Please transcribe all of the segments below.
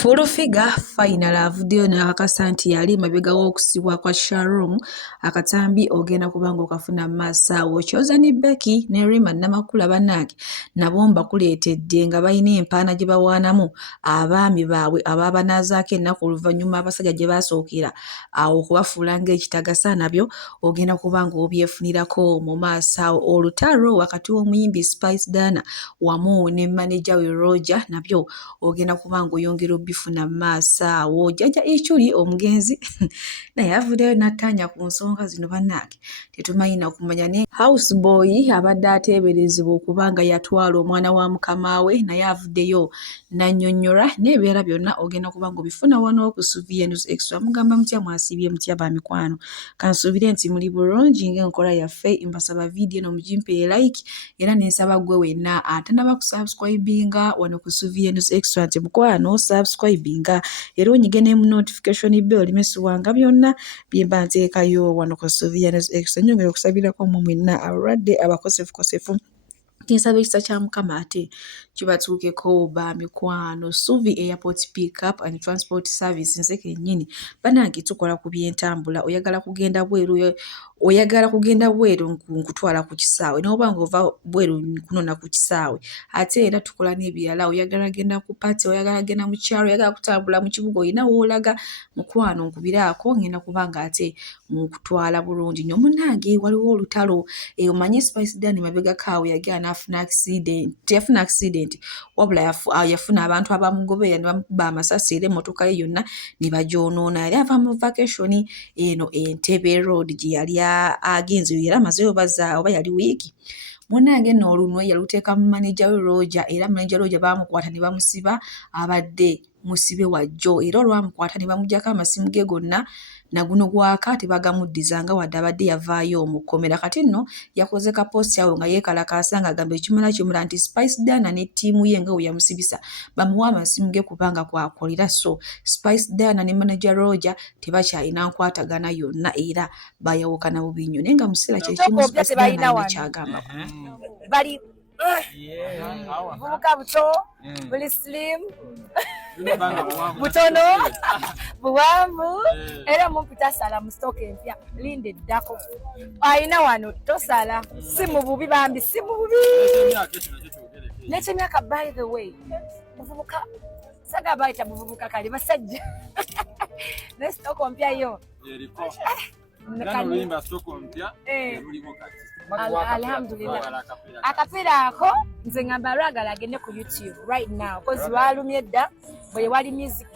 Full figure final avuddeyo n'akakasa nti yali emabega w'okusibwa kwa Sharon akatambi ogenda kubanga okafuna mu maaso awo. Kyozani Becky ne Rima Namakula bannange nabo mbakuleetedde nga balina empaana gye bawaanamu abaami baabwe abaabanaazaako ennaku oluvannyuma abasajja gye baasookera awo okubafuula ng'ekitagasa nabyo ogenda kubanga obyefunirako mu maaso awo. Olutalo wakati w'omuyimbi Spice Dana wamu ne maneja we Roger nabyo ogenda kubanga oyongera bifuna maaso awo. Jjajja Ichuli omugenzi naye avuddeyo n'attaanya ku nsonga zino bannange tetumanyi na kumanya ne house boy abadde ateeberezebwa okubanga yatwala omwana wa mukama we naye avuddeyo n'annyonnyola n'ebiera byonna ogenda kubanga obifuna wano ku Suvia News Extra. Mugamba mutya mwasiibye mutya ba mikwano kansuubire nti muli bulungi ng'enkola yaffe mbasaba vidiyo no mugimpe like era n'ensaba gwe wenna atanaba kusubscribinga wano ku Suvia News Extra nti mukwano subscribinga era onyige ne mu notification bell limesibwanga byonna bye mba nteekayo wano ku Suvia News Extra. Nyongera okusabirako mu mwenna abalwadde abakosefukosefu tinsaba ekisa kya Mukama ate kibatuukeko ba mikwano. Suvi Airport Pickup and Transport Service nze kennyini bannange tukola ku by'entambula. Oyagala kugenda bweru nkutwala ku kisaawe n'oba ng'ova bweru nkunona ku kisaawe ate era tukola n'ebirala. Oyagala genda ku pati, oyagala genda mu kyalo, oyagala kutambula mu kibuga olina woolaga mukwano nkubiraako ngenda kubanga ate nkutwala bulungi nnyo. Munnange waliwo olutalo omanyi Spice Dani mabega kaawe yagenda teyafuna accident wabula yafuna abantu abamugoberera ne bamukuba amasasi era emmotoka ye yonna ne bagyonoona. Yali ava mu vacation eno Entebbe Road gye yali agenze yali amazeyo oba yali wiiki. Munnange nno olunwe yaluteeka mu maneja we Roger era maneja Roger baamukwata ne bamusiba abadde musibe wajjo era olwamukwata ne bamuggyako amasimu ge gonna naguno gwaka tebagamuddizanga wadde abadde yavaayo omukomera. Kati nno yakoze ka post awo nga yeekalakaasa ng'agamba ekimala kyomula nti Spice Dana ne ttiimu ye nga we yamusibisa bamuwa amasimu ge kubanga kwakolera. So Spice Dana ne manager Roger tebakyalina nkwatagana yonna era bayawukana bubi nnyo naye nga mu kiseera kyekimu Spice Dana alina kyagamba bali buvubuka buto buli slim butono buwanvu era mumpita sala mu stock empya linda eddako ayina wano tosala si mu bubi bambi si mu bubi n'ekyemyaka by the way buvubuka saga bayita buvubuka kali basajja ne stock empya yo alhamdulillah akapiira ako nze ngamba lwagala agende ku YouTube right now because lwalumye dda bwe wali music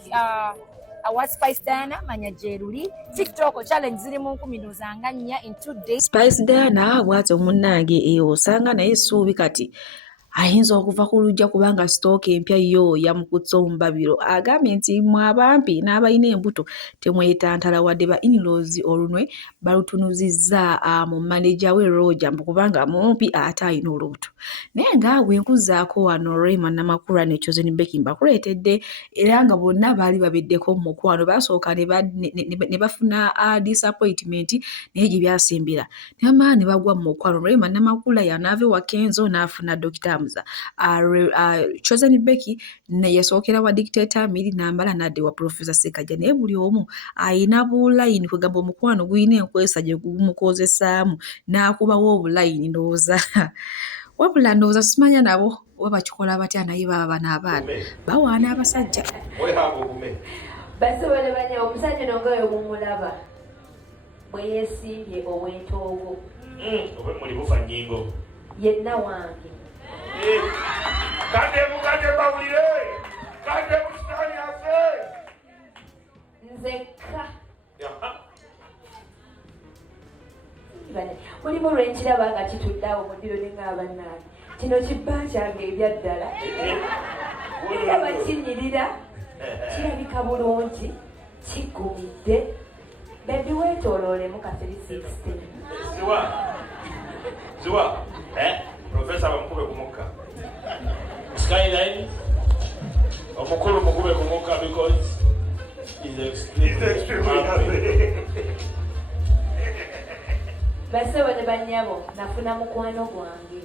awa Spice Dana manya jeruli TikTok challenge ziri mu 10 zanga nnya in 2 days. Spice Dana bw'atyo munnange osanga naye suubi kati ayinza okuva ku lujja kubanga stock empya yo yamukutsa omubabiro. Agambye nti mwabampi n'abalina embuto temwetantala wadde ba in-laws olunwe balutunuzizza mu manager we Roger kubanga mumpi ate ayina olubuto. Naye ngaawe nkuzaako wano Rima Namakula ne Chosen Becky mbakuleetedde era nga bonna baali babeddeko mu mukwano basooka ne bafuna disappointment naye gye byasimbira ne bagwa mu mukwano. Rima Namakula yanaave wa Kenzo n'afuna Dr. Chosen Becky ne yasookera wa dictator Miri Nambala nadde wa Professor Sekajja naye buli omu ayina bulayini kwegamba omukwano gulina enkwesa gye gumukozesaamu n'akubawo obulayini ndowooza wabula ndowooza simanya nabo oba bakikola batya naye baba bano abaana bawaana abasajja basobole banya omusajja nongayo mumulaba bwe yeesimbye ow'entoogo muli bufa nnyingo yenna wange kade bawulire kade musitani yaffe nzekka mulimu lwenkiraba nga kituddeawo mudiro nengaabannange kino kibba kyange ebyaddala era bakinyirira kirabika bulungi kigumidde bebi weetooloolemu ka 360 ziwa Professor bamukube kumukka skyline omukulu mukube kumukka because he's extremely happy. Basebo ne banyabo nafuna mukwano gwange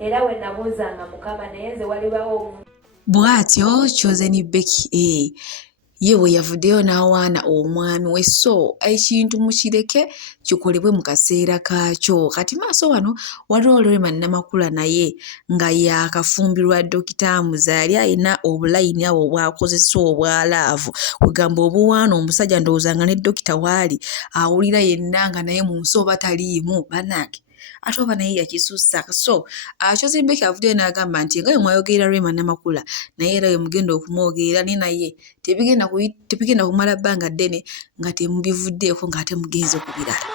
era we nabuuzanga Mukama naye nze walibawo Bw'atyo Chosen Becky yewe yavuddeyo n'awaana omwami we, so ekintu mukireke kikolebwe mu kaseera kaakyo. Kati maaso wano waliwo Rema Namakula naye nga yakafumbirwa Dokita Muzaali ayina obulayini awo bwakozesa obwalaavu kugamba obuwaana omusajja ndowooza nga ne Dokita waali awulira yenna nga naye mu nsi oba taliimu bannange ate oba naye yakisussa. So Chosen Becky avuddeyo n'agamba nti nga mwayogerera Rema Namakula naye era we mugenda okumwogerera ne naye tebigenda kumala bbanga ddene nga temubivuddeeko ng'ate mugenze ku birala.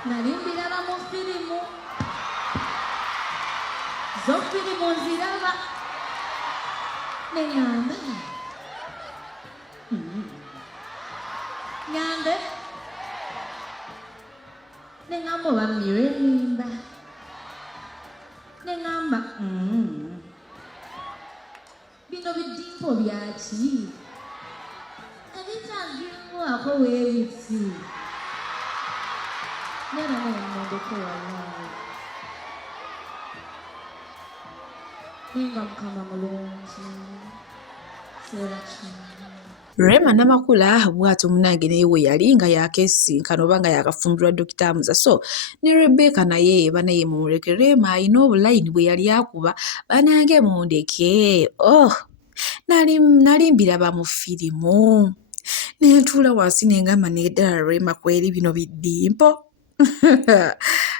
Nalimbiraba mu firimu zo firimu nziraba neŋŋamba ŋŋambe neŋŋamba oba mmiro enimba neŋŋamba bino bidimpo byaki ebitagirwako weebiti Rema Namakula bw'atyo munnange naye we yali nga yakesinkana oba nga yakafumbirwa Dokita Muza. So ne Rebecca naye banaye mumuleke, Rema alina obulayini bwe yali akuba banange mundeke. Nalimbiraba mu firimu nentuula wansi nengamba neddala Rema kweri bino bidimpo.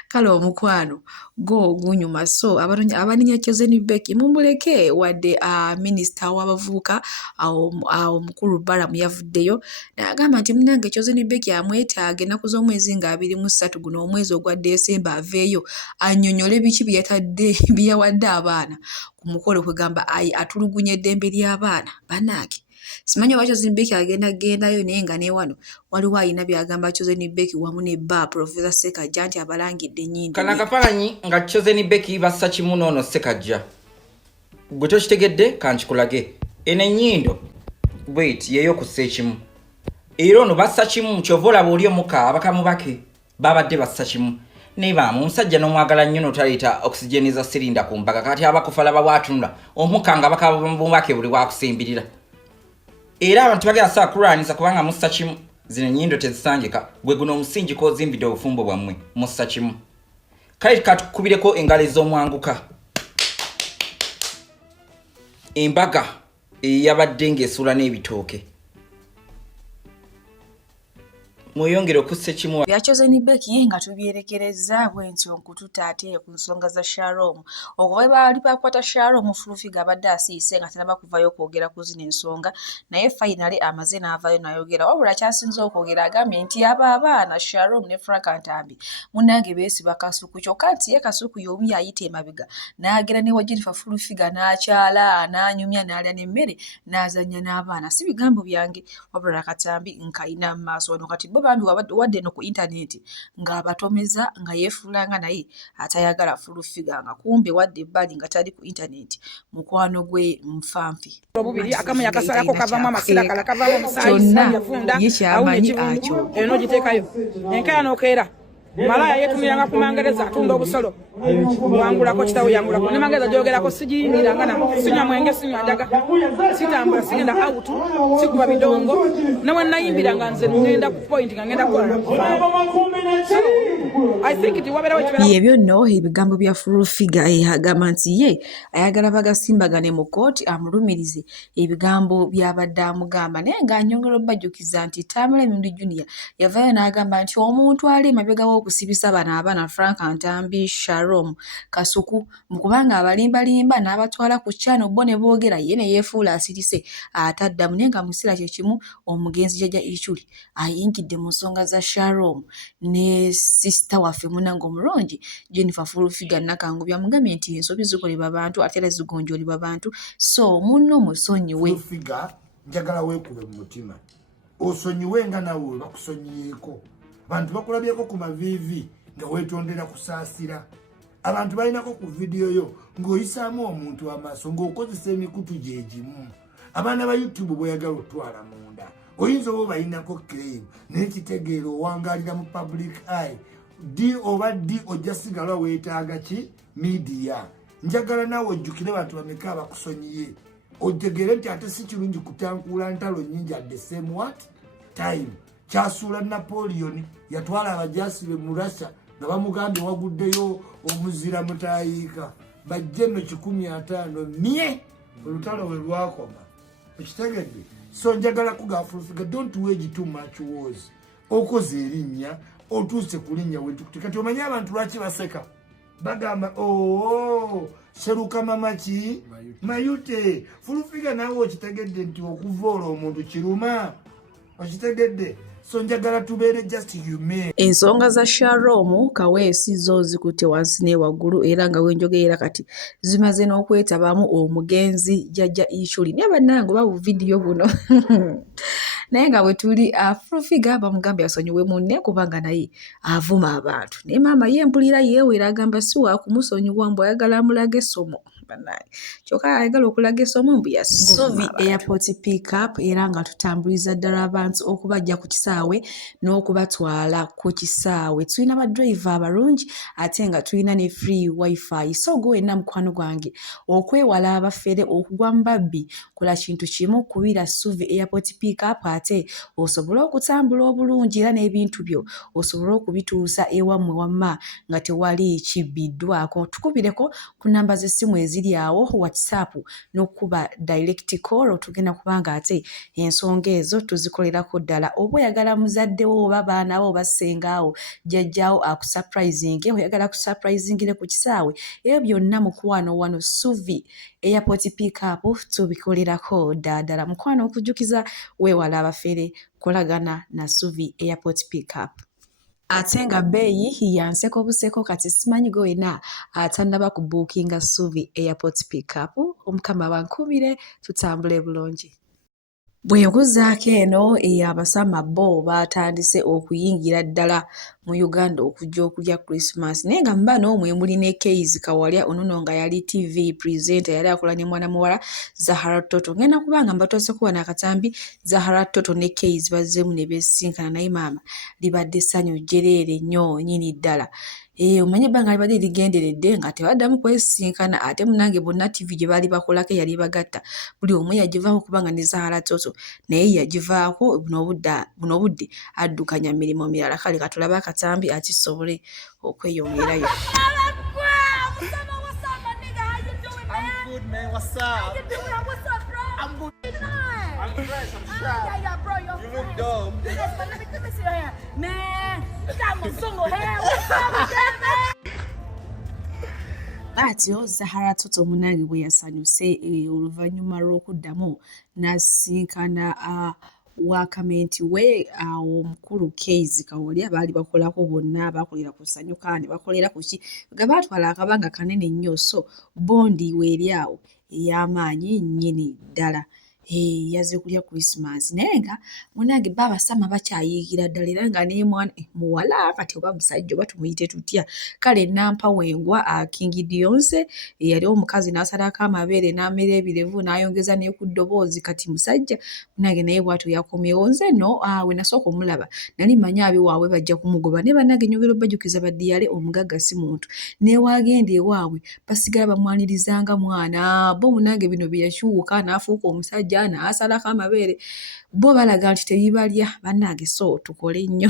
Kale omukwano go gunyuma. So abaninya Chosen Becky mumuleke wadde minisita w'abavubuka awo mukulu Balamu yavuddeyo n'agamba nti munnange Chosen Becky amwetaaga ennaku z'omwezi nga 23 guno omwezi ogwa Desemba aveeyo annyonnyole biki bye yawadde abaana ku mukolo kwegamba atulugunya eddembe ly'abaana bannange. Simanyi oba Chosen Becky agendayo naye nga ne wano waliwo alina byagamba Chosen Becky wamu ne bba Professor Sekajja nti abalangidde nnyindo. Kana kafaananyi nga Chosen Becky bassa kimu n'ono Sekajja. Gwe tokitegedde kankikulage. Eno ennyindo wait yeeyo kussa ekimu. Era ono bassa kimu kyova olaba oli omuka abakamu bake babadde bassa kimu. Neba omusajja n'omwagala nnyo n'otaleeta oxygeniza sirinda ku mbaga kati abakufala babwatunula omuka nga bakamu bake buli wakusimbirira. Era abantu bagera saa kulwanyisa kubanga mussa kimu zino nnyindo tezisangika gwe guno omusingi kozimbidde obufumbo bwammwe mussa kimu. Kale katukubireko engalo ez'omwanguka. Embaga eyabadde ng'esuula n'ebitooke. Muyongere okussa kimu bya Chosen Becky nga tubyerekereza bwentyo nkututa ate ku nsonga za Shalom. Okuva baali bakwata Shalom Fulufiga abadde asiise nga tanaba kuvayo okwogera ku zino ensonga naye finally amaze n'avaayo n'ayogera. Wabula kyasinze okwogera agambye nti abaana Shalom ne Frank Ntambi munnange beesiba Kasuku kyokka nti ye Kasuku y'omu yayita emabega n'agera ne wa Jennifer Fulufiga n'akyala n'anyumya n'alya n'emmere n'azannya n'abaana. Si bigambo byange wabula Katambi nkayina mu maaso wano kati bambi wadde no ku internet ng'abatomeza nga yeefulanga naye atayagala Fulufiga nga kumbe wadde ebbali nga tali ku internet mukwano gwe nfanfi. Obubiri akamu yakasalako kavamu amasira kala kavamu omusaayi yafunda yekyamanyi akyo eno giteekayo enkaya n'okeera malaya yetumiranga ku Mangereza atunda obusolo wangulako kitawo yangulako ne Mangereza gyogerako sijiyindiranga na sinywa mwenge sinywa njaga sitambula sigenda out sikuba bidongo nawe nayimbiranga nze ngenda ku point nga ngenda kukola. I think it wabera yebyo no ebigambo bya Fulufiga agamba nti ye ayagala bagasimbagane mu kooti amulumirize ebigambo byabadde amugamba naye ng'anyongera obbajjukiza nti Tamale Mindi Junior yavaayo n'agamba nti omuntu ali emabega okusibisa bano abaana Frank Ntambi, Sharon Kasuku mukubanga abalimbalimba n'abatwala ku channel bo ne boogera ye ne yeefuula asirise ataddamu naye nga mu kiseera kye kimu omugenzi Jjajja Ichuli ayingidde mu nsonga za Sharon ne sisita waffe munange omulungi Jennifer Fulufiga Nakangubya amugambye nti ensobi zikolebwa abantu ate era zigonjoolebwa abantu so munno musonyiwe. Fulufiga njagala weekube mu mutima osonyiwe nga nawe bakusonyiyeeko abantu bakulabyeko ku maviivi nga weetondera kusaasira abantu balinako ku vidiyo yo ng'oyisaamu omuntu amaaso ng'okozesa emikutu gye gimu abaana ba YouTube bweyagala otwala munda oyinza oba balinako claim naye kitegeera owangaalira mu public eye di oba di ojja sigala weetaaga ki media njagala naawe ojjukire bantu bameka abakusonyiye otegeere nti ate si kirungi kutankuula ntalo nnyingi at the same what time kyasuula Napoleon yatwala abajaasi be mu Russia nga bamugambye waguddeyo omuzira mutayiika bajje no 15 mie olutalo we lwakoma ekitegedde so njagala kuga Fulufiga don't wage too much wars okoze erinnya otuuse ku linnya wetukuti kati omanye abantu lwaki baseka bagamba seruka mamaki mayute Fulufiga nawe okitegedde nti okuvoola omuntu kiruma okitegedde so njagala tubeere just humane. Ensonga za Sharon Kaweesi zo zikutte wansi ne waggulu era nga wenjogerera kati zimaze n'okwetabamu omugenzi Jjajja Ichuli ne bannange babu vidiyo buno naye nga bwe tuli Fulufiga bamugambye asonyiwe munne kubanga naye avuma abantu naye maama ye mpulira yeewera agamba si wa kumusonyiwa mbu ayagala amulaga essomo kyokka ayagala okulaga essomo mbu Suvi Airport Pickup era nga tutambuliza ddala abantu okubajja ku kisaawe n'okubatwala ku kisaawe tulina badriver abalungi ate nga tulina ne free wifi so gwe wenna mukwano gwange okwewala abafere okugwa mu babbi kola kintu kimu kubira Suvi Airport Pickup ate osobola okutambula obulungi era n'ebintu byo osobola okubituusa ewammwe wamma nga tewali kibbiddwako tukubireko ku namba z'essimu eziri awo WhatsApp n'okuba direct call tugenda kubanga ate ensonga ezo tuzikolerako ddala oba oyagala muzaddewo oba baanawo oba ssengaawo jjajjaawo akusurprising oyagala kusurprisingire ku kisaawe ebyo byonna mukwano wano Suvi Airport Pickup tubikolerako ddala mukwano okujjukiza weewala abafere kolagana na Suvi Airport Pickup. Ate nga bbeeyi yanseko buseko kati simanyi gwe wenna atannaba kubuukinga Suvi Airport Pickup omukama bankubire tutambule bulungi. Bwe nkuzaako eno abasama bo batandise okuyingira ddala mu Uganda okujja okulya Christmas naye nga mba n'omwe muli ne Keizi Kawalya onono nga yali TV presenter yali akola ne mwana muwala Zahara Toto ngenda kubanga mbatoose kuba n'akatambi Zahara Toto ne Keizi bazzeemu ne beesinkana naye maama libadde ssanyu jjereere nnyo nnyini ddala. Omanye ebbanga libadde ligenderedde nga tebaddamu kwesinkana ate munange bonna TV gye baali bakolako yali bagatta buli omu yagivaako kubanga ne Zahara Toto naye yagivaako buno obudde addukanya mirimu mirala kale katulabe akatambi akisobole okweyongerayo. Atyo Zahara Toto munange bwe yasanyuse oluvannyuma lw'okuddamu n'asinkana wakamenti we omukulu Keizi Kawalya baali bakolako bonna bakolera ku ssanyuka ne bakolera ku ki nga baatwala akabanga kanene nnyo so bondi weeri awo ey'amaanyi nnyini ddala. Yaze kulya Christmas naye nga munange babasama bakyayiikira ddala era nga ne mwana muwala kati oba musajja oba tumuyite tutya kale nampa wengwa King Dionse yali omukazi n'asalako amabeere n'amera ebirevu n'ayongeza ne ku ddoboozi kati musajja munange naye bw'atyo yakomyewo nze no we nasooka omulaba nali manya abiwaabwe bajja kumugoba ne bannange nyogera obajjukiza baddiyale omugagga si muntu newaagenda ewaabwe basigala bamwanirizanga mwana bo munange bino bye yakyuka n'afuuka omusajja n'abalya n'asalako amabeere bo balaga nti tebibalya bannange so tukole nnyo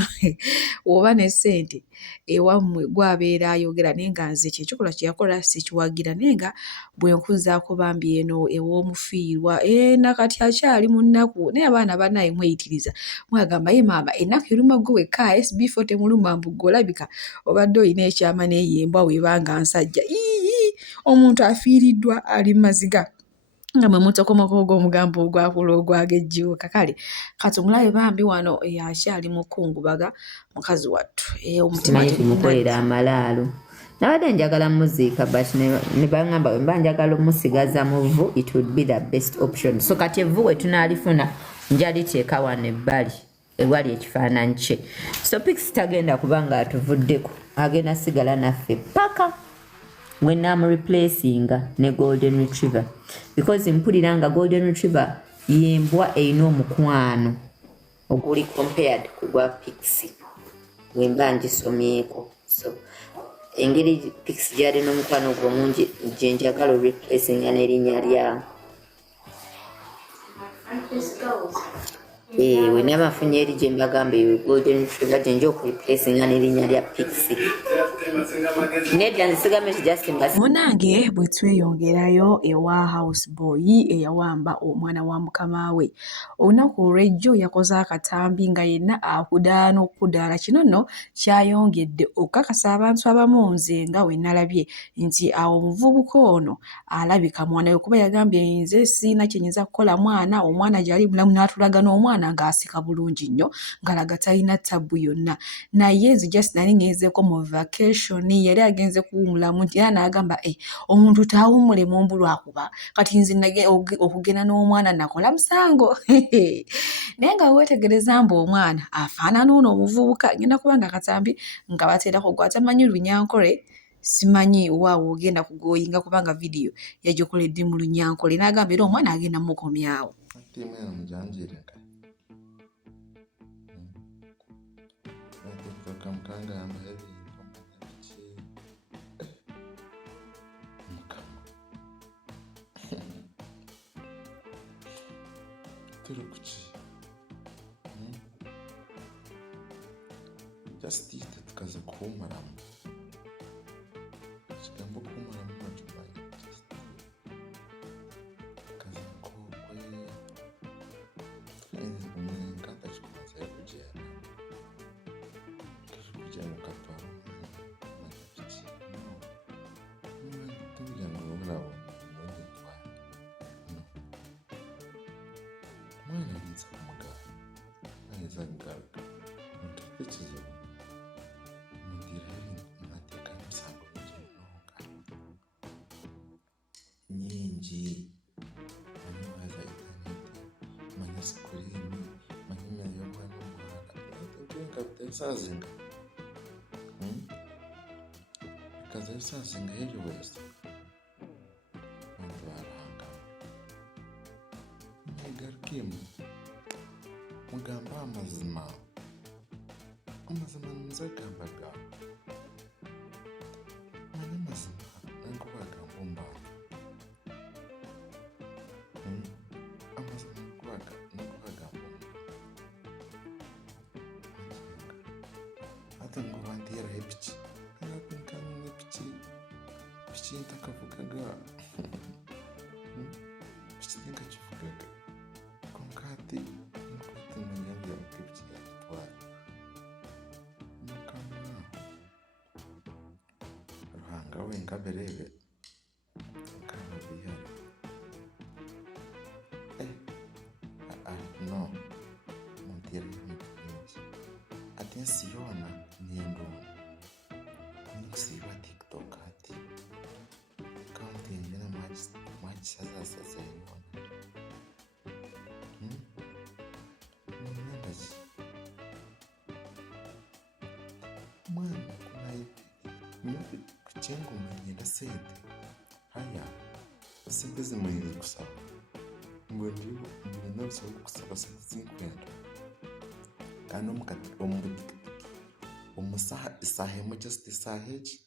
oba ne ssente ewammwe gwabeera ayogera naye nga nze kyekikolwa kye yakola sikiwagira naye nga bwe nkuzaako bambi eno ew'omufiirwa nakati akyali mu nnaku naye abaana bannaye mweyitiriza mwagamba ye maama ennaku eruma gwe wekka SB4 temuluma mbugga olabika obadde olina ekyama n'eyembwa weebanga nsajja omuntu afiiriddwa ali maziga nga mwe mutokomoko ogw'omugambo ogwakula ogwagejjuuka kale kati omulabe bambi wano akyali mukungubaga mukazi wattu omutima tumukolera amalaalo nabadde njagala muziika but ne baŋŋamba bwe mba njagala omusigaza mu vvu it would be the best option so kati evvu we tunaalifuna njaliteeka wano ebbali ewali ekifaananyi kye so Pix tagenda kubanga atuvuddeko agenda sigala naffe paka we naamureplacinga ne golden retriever because mpulira nga golden retriever yembwa erina omukwano oguli compared ku gwa Pix we mba ngisomyeko so engeri Pix gyalina omukwano ogwo mungi gye njagala oreplacinga n'erinnya lyawo we namafunye eri gye mbagamba eyo golden retriever gye nja okureplacinga n'erinnya lya Pix munange bwe tweyongerayo ewa house boy eyawamba omwana wa mukama we olunaku olw'ejjo yakoze akatambi nga yenna akudaana okudaala kino nno kyayongedde okukakasa abantu abamu nze nga we nalabye nti awo omuvubuka ono alabika mwana we kuba yagambye nze siina kyenyinza kukola omwana gyali mulamu n'atulaga n'omwana ng'asika bulungi nnyo ng'alaga talina ttabu yonna naye nze just nali ngenzeeko mu vacation yali agenze kuwumulamu nti era n'agamba omuntu taawumule mu mbu lwakuba kati nze okugenda n'omwana nakola musango naye nga weetegereza mbu omwana afaanana ono omuvubuka ngenda kubanga akatambi nga bateerako gwa tamanyi Lunyankole simanyi waawo ogenda kugoyinga kubanga vidiyo yagikoledde mu Lunyankole n'agamba era omwana agenda mukomyawo just eat it kaza kuhumuramu kigambo kuhumuramu majubayi kaza kokwe nkata kikumaza yakujyana kujya mu kaparo nakiki tugira ngo urabo ubundi kwa mwana nza kumugara neza ngaruka ntutekerezo nyingi manyiwaza interineti manya sikirini manya imeri y'omwana w'omuhanda nka bitayisazinga bikaza bisazinga eri wese abantu baranga mwegarukimu mugamba amazima nimuzagambaga manya amazima nankubagamba ombanga ngo bandira epiki akakunkana n'epiki piki ntakavugaga piki ntinkakivugaga konkati manyabya epiki yatwara mukamuna ruhanga we ngaberebe nkaba bihari no mundira ibintu byinshi atensiyona niendo nikusiba TikTok ati kaunti yengena maji sasa yona mwendaji mwana kunaye nyobe kuchengo mwenyenda sente haya sente zimwenyeza kusaba mbwendiwo mbwenda kusaba kusaba sente 50 kandi omubutikitiki omusaha isaha emwe just isaha egi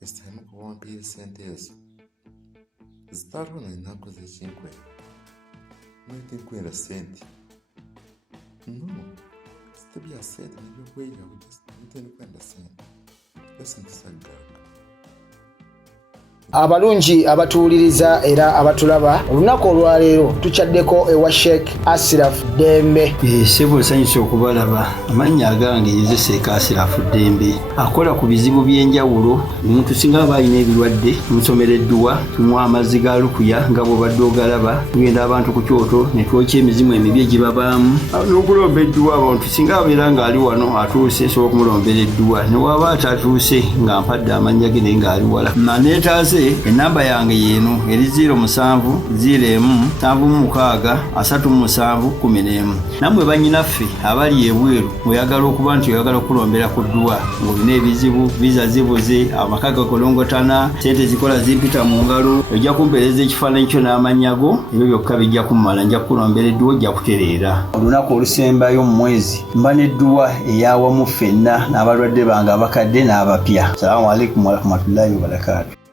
isaha emwe kuba wampiire sente ezo zitariho nari nakoze ekinkwenda Mwete nkwenda sente. No. Sitabia sente nibyo kweli mwete nkwenda sente. Basi ntisagaga. Abalungi abatuwuliriza era abatulaba olunaku olwaleero tukyaddeko ewa Sheikh Ashraf Dembe. Sebo nsanyusa okubalaba. Amannya agange nze Sheikh Ashraf Dembe akola ku bizibu by'enjawulo. Omuntu singa aba alina ebirwadde tumusomereddwa, tumuwa amazzi ga lukuya nga bw'obadde ogalaba, tugenda abantu ku kyoto ne twokya emizimu emibi egibabaamu n'okulomba edduwa. Abantu singa abeera ng'ali wano atuuse sobola okumulombera edduwa, ne waba atatuuse nga mpadde amannya ge naye ng'ali wala. Naneetaase enamba yange yeeno eri 0707363711. Nammwe bannyinaffe abali ebweru oyagala okuba nti oyagala okulombera ku dduwa ng'olina ebizibu, viza zibuze, amaka gakolongotana, sente zikola zimpita mu ngalo, ojja kumpeereza ekifaananyi kyo n'amannya go, ebyo byokka bijja kummala. Nja kukulombera edduwa, ojja kutereera. Olunaku olusembayo mu mwezi mba n'edduwa ey'awamu ffenna n'abalwadde bange abakadde n'abapya. Salaamu alaikum warahmatullahi wabarakatuh.